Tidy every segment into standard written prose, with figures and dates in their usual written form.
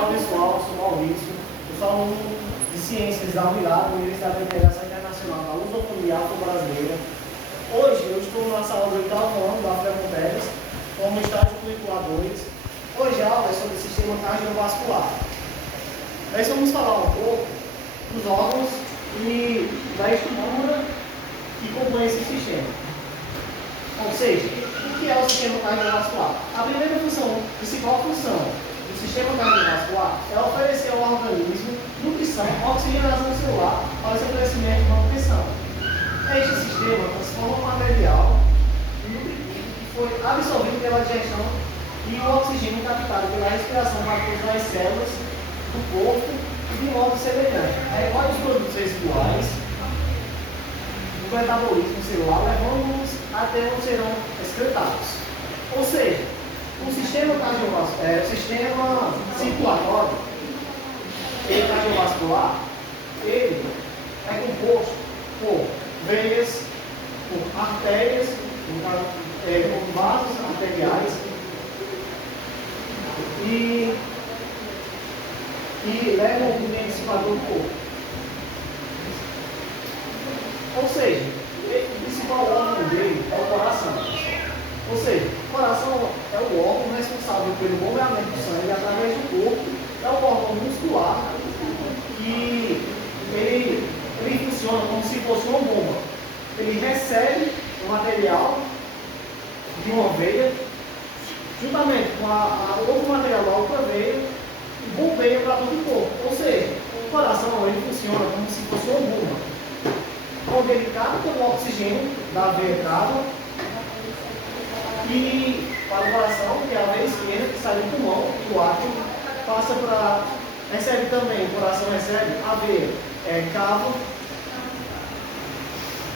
Olá pessoal, eu sou Maurício, eu sou aluno de Ciências da UNILAB, Universidade de Integração Internacional da Lusofonia Afro-Brasileira. Hoje eu estou na sala do 8º ano da Afonso Pérez, como estágio curricular 2. Hoje a aula é sobre o sistema cardiovascular. Nós vamos falar um pouco dos órgãos e da estrutura que compõe esse sistema. Ou seja, o que é o sistema cardiovascular? A primeira principal função do sistema cardiovascular é oferecer ao organismo nutrição, oxigenação celular para o seu crescimento e manutenção. Este sistema transforma o material em nutritivo que foi absorvido pela digestão e o oxigênio captado pela respiração para todas as células do corpo e de modo semelhante. Recolhe os produtos residuais do metabolismo celular, levando-os até onde serão excretados. Ou seja, o sistema cardiovascular, o sistema circulatório cardiovascular, ele é composto por veias, por artérias, por vasos arteriais e levam o movimento para o corpo. Ou seja, o principal órgão dele é o coração. Ou seja, o coração é o órgão responsável pelo bombeamento do sangue através do corpo, é o órgão muscular que ele funciona como se fosse uma bomba. Ele recebe o material de uma veia, juntamente com outro material da outra veia, e bombeia para todo o corpo. Ou seja, o coração ele funciona como se fosse uma bomba, onde ele capta o oxigênio da veia cava e para o coração, que é a veia esquerda, que sai do pulmão, do átrio, passa para. Recebe também, o coração recebe a veia cava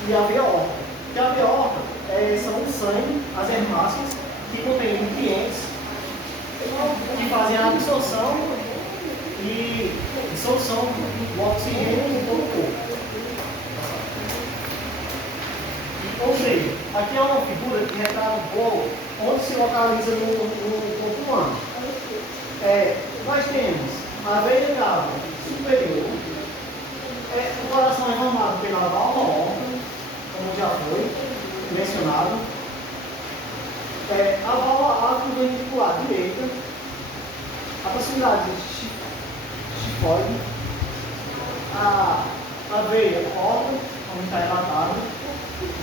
e a veia aorta. E a veia aorta são o sangue, as hemácias, que contêm nutrientes, que fazem a absorção e dissolução do oxigênio em todo o corpo. Ou seja, aqui é uma figura que retrata um pouco onde se localiza no corpo humano. Nós temos a veia cava superior, o coração é formado pela válvula aorta, como já foi mencionado, a válvula atrioventricular direita, a proximidade chifoide, a veia aorta, onde está relatada,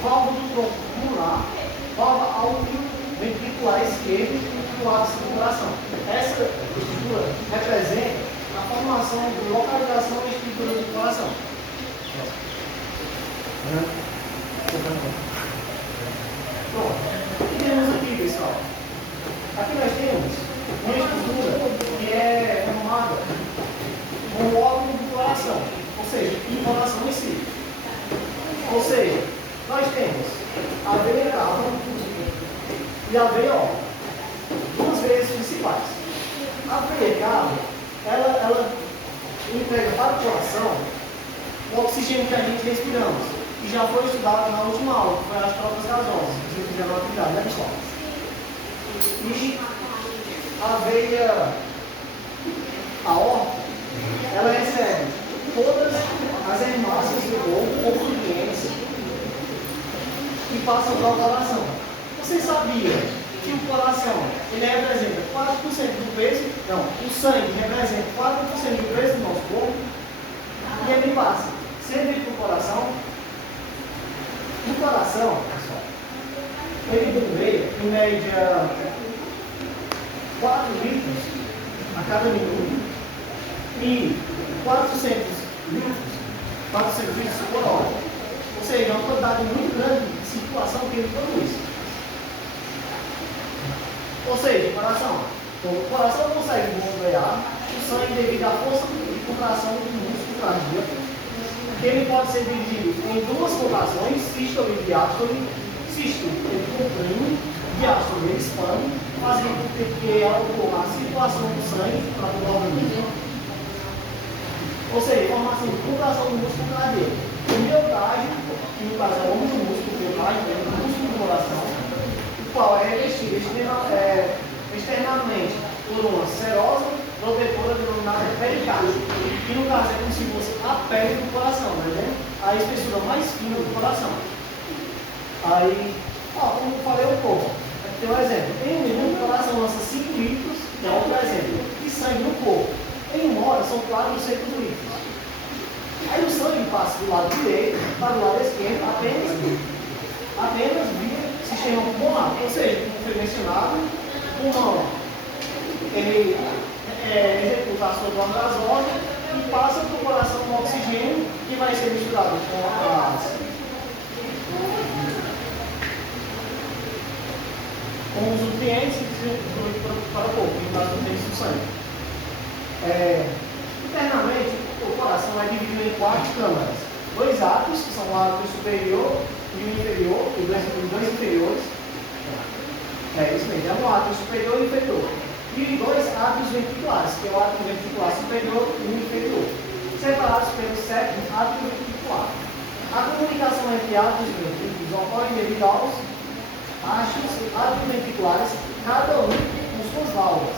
válvula do tronco pulmonar, válvula atrioventricular esquerda e o ápice do coração. Essa estrutura representa a formação de localização e estrutura do coração. Pronto. O que temos aqui, pessoal? Aqui nós temos uma estrutura que é formada com o órgão do coração, ou seja, o coração em si. Ou seja, nós temos a veia cava e a veia aorta, duas veias principais. A veia cava, ela entrega para o coração o oxigênio que a gente respiramos, que já foi estudado na última aula, que foi as trocas gasosas, se você fizer uma atividade, né, pessoal? E a veia aorta, ela recebe todas as hemácias do corpo, com nutrientes, e passam para o coração. Você sabia que o coração ele representa 4% do peso? Não, o sangue representa 4% do peso do nosso corpo e ele passa sempre para o coração. O coração, pessoal, ele bombeia em média 4 litros a cada minuto e 400 litros por hora. Ou seja, é uma quantidade muito grande de circulação que ele produz. Ou seja, o coração consegue bombear o sangue devido à força de contração do músculo cardíaco, que ele pode ser dividido em duas contrações, sístole e diástole. Sístole ele comprime, diástole ele expande, fazendo com que ocorra a circulação do sangue para todo o organismo. Ou seja, formação de contração do músculo cardíaco. O miocárdio, que no caso é o único músculo do miocárdio, é o músculo do coração, o qual é revestido externamente por uma serosa protetora de pericárdio, que no caso é como se fosse a pele do coração, né? A espessura mais fina do coração. Aí, como eu falei um pouco, tem um exemplo. Em um minuto, o coração lança 5 litros, que é outro exemplo, de sangue no corpo. Em 1 hora, são 400 litros. Aí o sangue passa do lado direito para o lado esquerdo apenas via sistema pulmonar. Ou seja, como foi mencionado, o pulmão ele executa a sua bomba gasosa e passa para o coração com oxigênio que vai ser misturado com os nutrientes e distribuído para o corpo, no caso dos nutrientes do sangue. Internamente, o coração é dividido em 4 câmaras. 2 átrios, que são o átrio superior e o inferior, e dois inferiores. É isso mesmo, é um átrio superior e inferior. E 2 átrios ventriculares, que é o átrio ventricular superior e o inferior, separados pelo sétimo átrio ventricular. A comunicação entre átrios ventrículos ocorre devido aos átrios ventriculares, cada um com suas válvulas.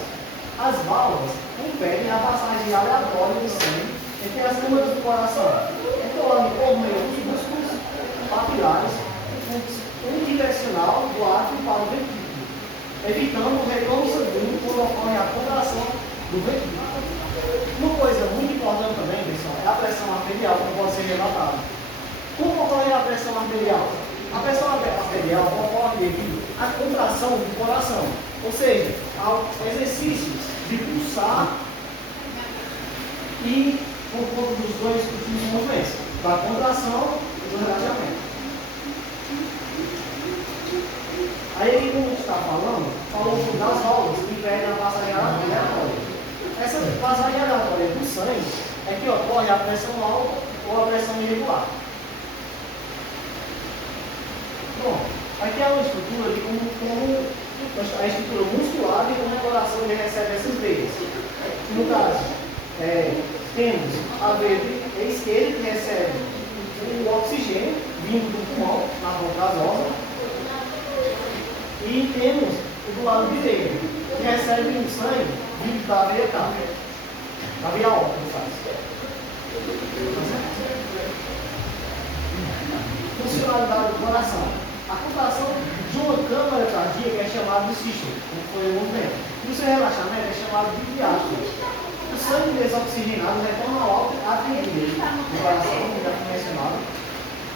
As válvulas impedem a passagem aleatória do sangue entre as câmaras do coração, entrando por meio dos músculos papilares, unidirecional do átrio para o ventrículo, evitando o retorno sanguíneo quando ocorre a contração do ventrículo. Uma coisa muito importante também, pessoal, é a pressão arterial, como pode ser relatada. Como ocorre a pressão arterial? A pressão arterial ocorre devido à contração do coração, ou seja, ao exercício de pulsar e por conta dos dois últimos movimentos, da contração e do relaxamento. Aí, como a gente está falou das válvulas que impedem a passagem aleatória. Essa passagem aleatória do sangue é que ocorre a pressão alta ou a pressão irregular. Bom, aqui é uma estrutura de como a estrutura muscular e como o coração ele recebe essas veias. No caso, temos a veia esquerda que recebe o oxigênio vindo do pulmão, na bomba gasosa, e temos o do lado direito, que recebe o sangue vindo da veia cava, da veia alta, no caso. Funcionalidade do coração. A contração de uma câmara cardíaca é chamada de sístole, como foi o movimento. E o seu relaxamento é chamado de diástole. O sangue desoxigenado retorna ao átrio direito do coração, como já foi mencionado,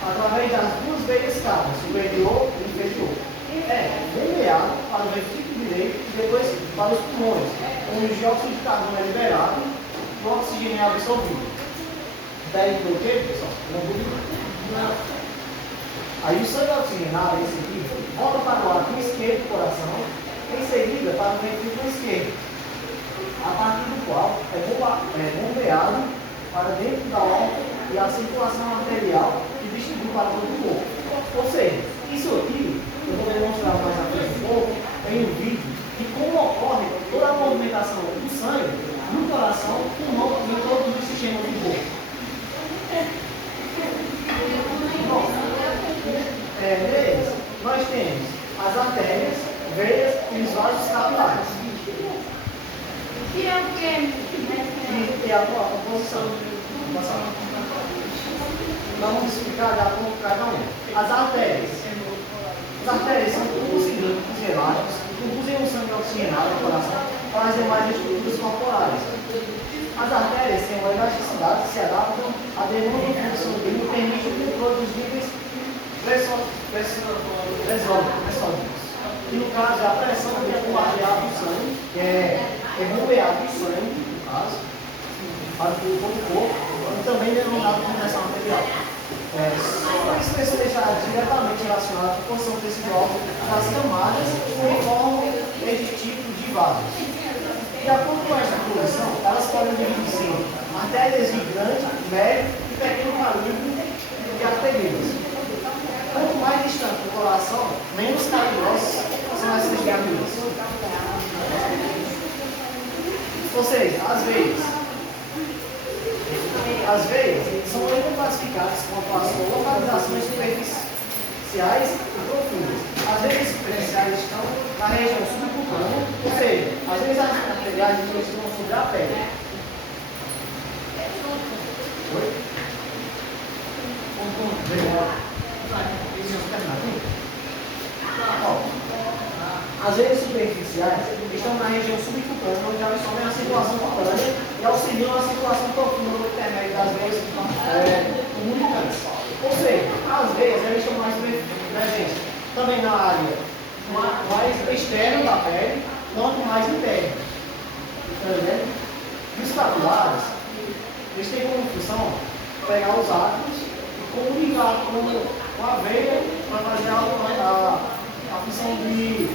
através das 2 veias cavas, superior e inferior. Bombeado para o ventrículo direito e depois para os pulmões, onde o dióxido de carbono é liberado e o oxigênio é absorvido. Daí por quê, pessoal? Não. Aí o sangue oxigenado, esse aqui, volta para o lado esquerdo do coração, em seguida para o ventrículo esquerdo, a partir do qual é bombeado para dentro da aorta e a circulação arterial que distribui para todo o corpo. Ou seja, isso aqui, eu vou demonstrar mais à frente um pouco, em um vídeo, de como ocorre toda a movimentação do sangue no coração, pulmão e em todos os sistemas do corpo. Neles, nós temos as artérias, veias e os vasos capilares. Que é o que? E a composição. Vamos explicar cada um. As artérias. As artérias são tubos cilíndricos elásticos que conduzem o sangue oxigenado ao coração para as demais estruturas corporais. As artérias têm uma elasticidade que se adaptam à demanda do fluxo sanguíneo e permitem o controle dos níveis pressódicos. E no caso, a pressão é bombardeada do sangue, que é bombeado do sangue, no caso, para todo o corpo, e também denominado como pressão arterial. Só isso precisa deixar diretamente relacionado à proporção tecidual das camadas que formam este tipo de vasos. De acordo com esta posição, elas podem dividir-se em artérias de grande, médio e pequeno calibre e arterias. Quanto mais distante do coração, menos calibrosos são essas vias. Ou seja, as veias são ainda classificadas quanto às localizações superficiais e profundas. As veias superficiais estão na região subcutânea, ou seja, as veias arteriais estão sobre a pele. Oi? Vamos ver. Ó, as veias superficiais estão na região subcutânea, onde absorvem a circulação cutânea e auxiliam a circulação profunda no intermédio das veias comunicantes. Ou seja, as veias elas estão mais presentes também na área mais externa da pele, quanto mais interna. Tá vendo? Os capilares, eles têm como função pegar os átomos e comunicar com a veia para fazer a função de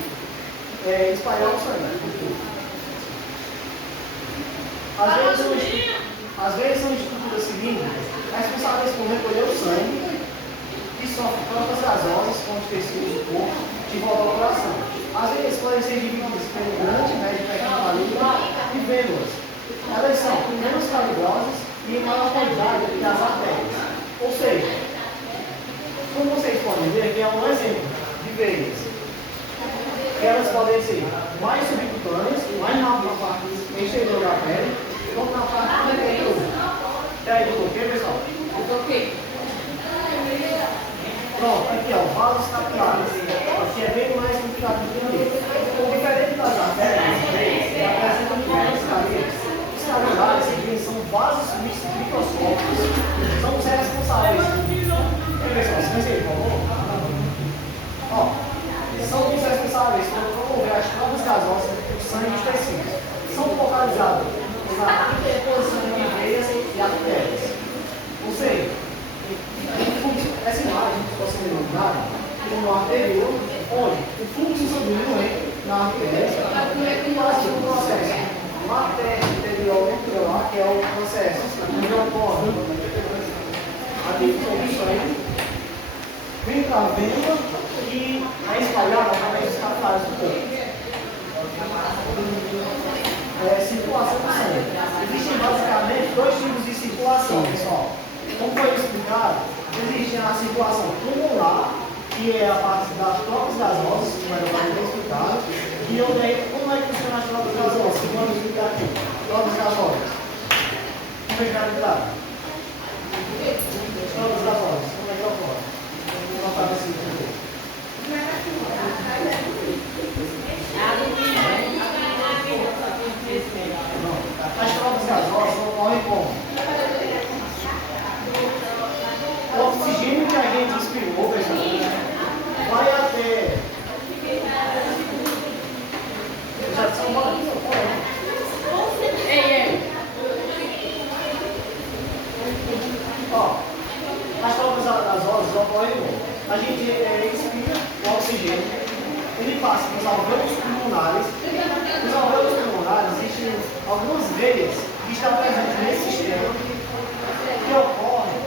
espalhar o sangue. As veias são estruturas cilíndricas responsáveis por recolher o sangue que sofre plantas gasosas com os tecidos do corpo de volta ao coração. As veias podem ser divididas pelo grande, médio, pequeno calibre e vênulas. Elas são menos calibrosas e em maior quantidade que as artérias. Ou seja, como vocês podem ver, aqui é um exemplo de veias. Elas podem ser mais subcutâneas, mais na parte exterior da pele, quanto na parte interior. E aí, do que, pessoal? Pronto, aqui ó, vasos capilares. Aqui é bem mais complicado de entender. Diferente das artérias, que apresentam diferentes caminhos, os capilares são vasos microscópicos. São os responsáveis. Pessoal, silêncio aí, por favor. Ó, são os responsáveis por promover as trocas gasosas do sangue e dos tecidos. São focalizados na interposição de veias e artérias. Ou seja, essa imagem que você imaginar no arteriol, onde o fluxo sanguíneo entra na artéria e passa por um processo arterial-ventricular, que é o processo onde ocorre a difusão do sangue, vem para a vena e é espalhada através dos capilares do corpo. Circulação do sangue. Existem basicamente dois tipos de circulação, pessoal. Como foi explicado, existe a circulação pulmonar, que é a parte das trocas gasosas, como era bem explicado, e como é que funciona as trocas gasosas? Vamos explicar aqui. Trocas gasosas. Vamos ficar claro. Trocas gasosas, como é que ocorre? Vou botar nesse vídeo. As trocas gasosas ocorrem como? O oxigênio que a gente expirou, pessoal, vai até. Já são ó, as trocas gasosas ocorrem como? A gente expira o oxigênio, ele passa nos alvéolos pulmonares. Nos alvéolos pulmonares existem algumas veias que estão presentes nesse sistema que ocorrem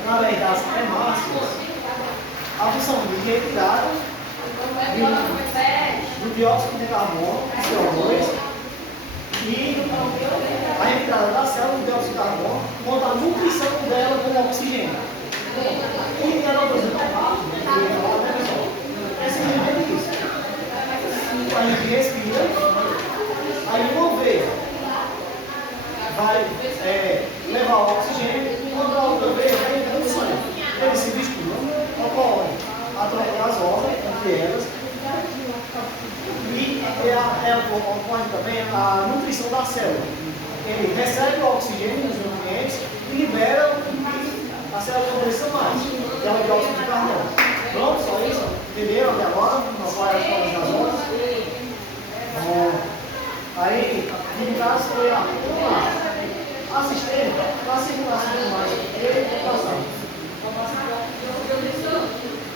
através das hemácias, a função de retirada do dióxido de carbono, CO2, e a retirada da célula do dióxido de carbono, quanto a nutrição dela com o oxigênio. O que ela usa tão rápido, é simplesmente isso. A gente respira, aí uma veia vai levar o oxigênio, quando a outra veia vai entrar no sangue. Eles se misturam, ocorre a troca gasosa entre elas e ocorre também a nutrição da célula. Ele recebe o oxigênio dos nutrientes e libera o que a célula não precisa mais, que é o dióxido de carbono. Pronto, só isso? Entenderam até agora? Não vai as trocas gasosas? Aí, no caso, foi a assistente para a circulação mais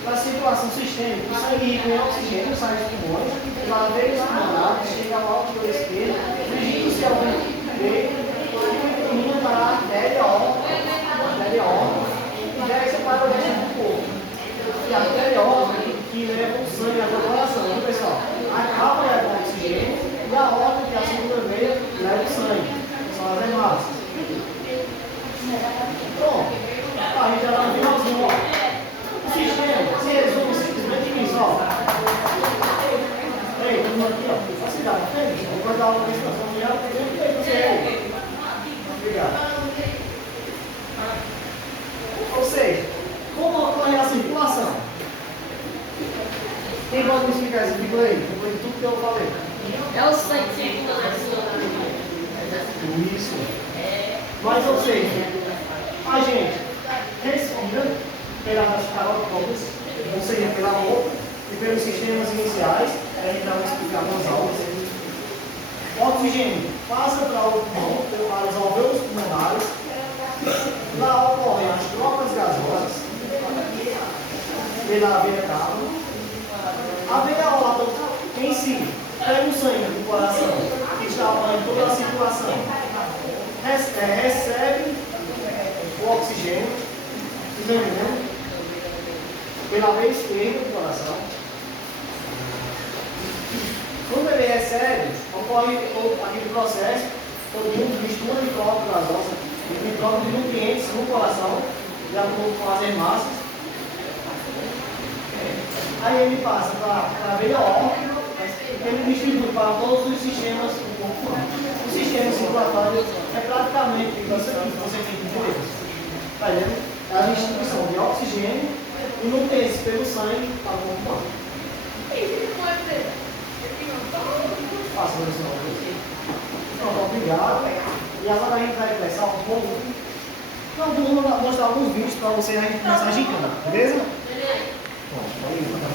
para a circulação sistêmica, o sangue rico em oxigênio sai dos pulmões, já veio estimulado, chega ao alto esquerdo, dirigindo-se ao vento direito e caminha para a artéria órgão, e desce para o resto do corpo. E a artéria órgão que leva o sangue até o coração, viu, pessoal? A capa leva o oxigênio e a horta, que é a segunda veia, leva o sangue. São as hemácias. Pronto. A gente já está no finalzinho, ó. O sistema se resume simplesmente nisso, ó. Ei, todo mundo aqui, ó. Facilidade, entende? Depois da aula de expansão, já tem que ter você aí. Obrigado. conclui tudo que eu falei. É o sangue circulando. Isso. Mas, ou seja, a gente respira pelas carótidas, ou seja, pela boca e pelos sistemas iniciais, a gente vai explicar nas aulas. O oxigênio passa para o pulmão, para os alvéolos pulmonares, lá ocorrem as trocas gasosas pela veia cava. A veia aorta em si pega o sangue do coração, que está ocorrendo toda a circulação, recebe o oxigênio, entendeu? Pela veia esquerda do coração. Quando ele recebe, ocorre aquele processo, todo mundo mistura de troca gasosa, de troca de nutrientes no coração, de acordo com as hemácias. Aí ele passa para a veia aórtica, ele distribui para todos os sistemas do corpo humano. O sistema circulatório é praticamente isso aqui que você tem que ver. Está vendo? É a distribuição de oxigênio e nutrientes pelo sangue para o corpo humano. Faça isso. Pronto, obrigado. E agora a gente vai começar um pouco. Não, vou mostrar alguns vídeos para você a gente começar a gincana, beleza? Beleza. Bom, aí.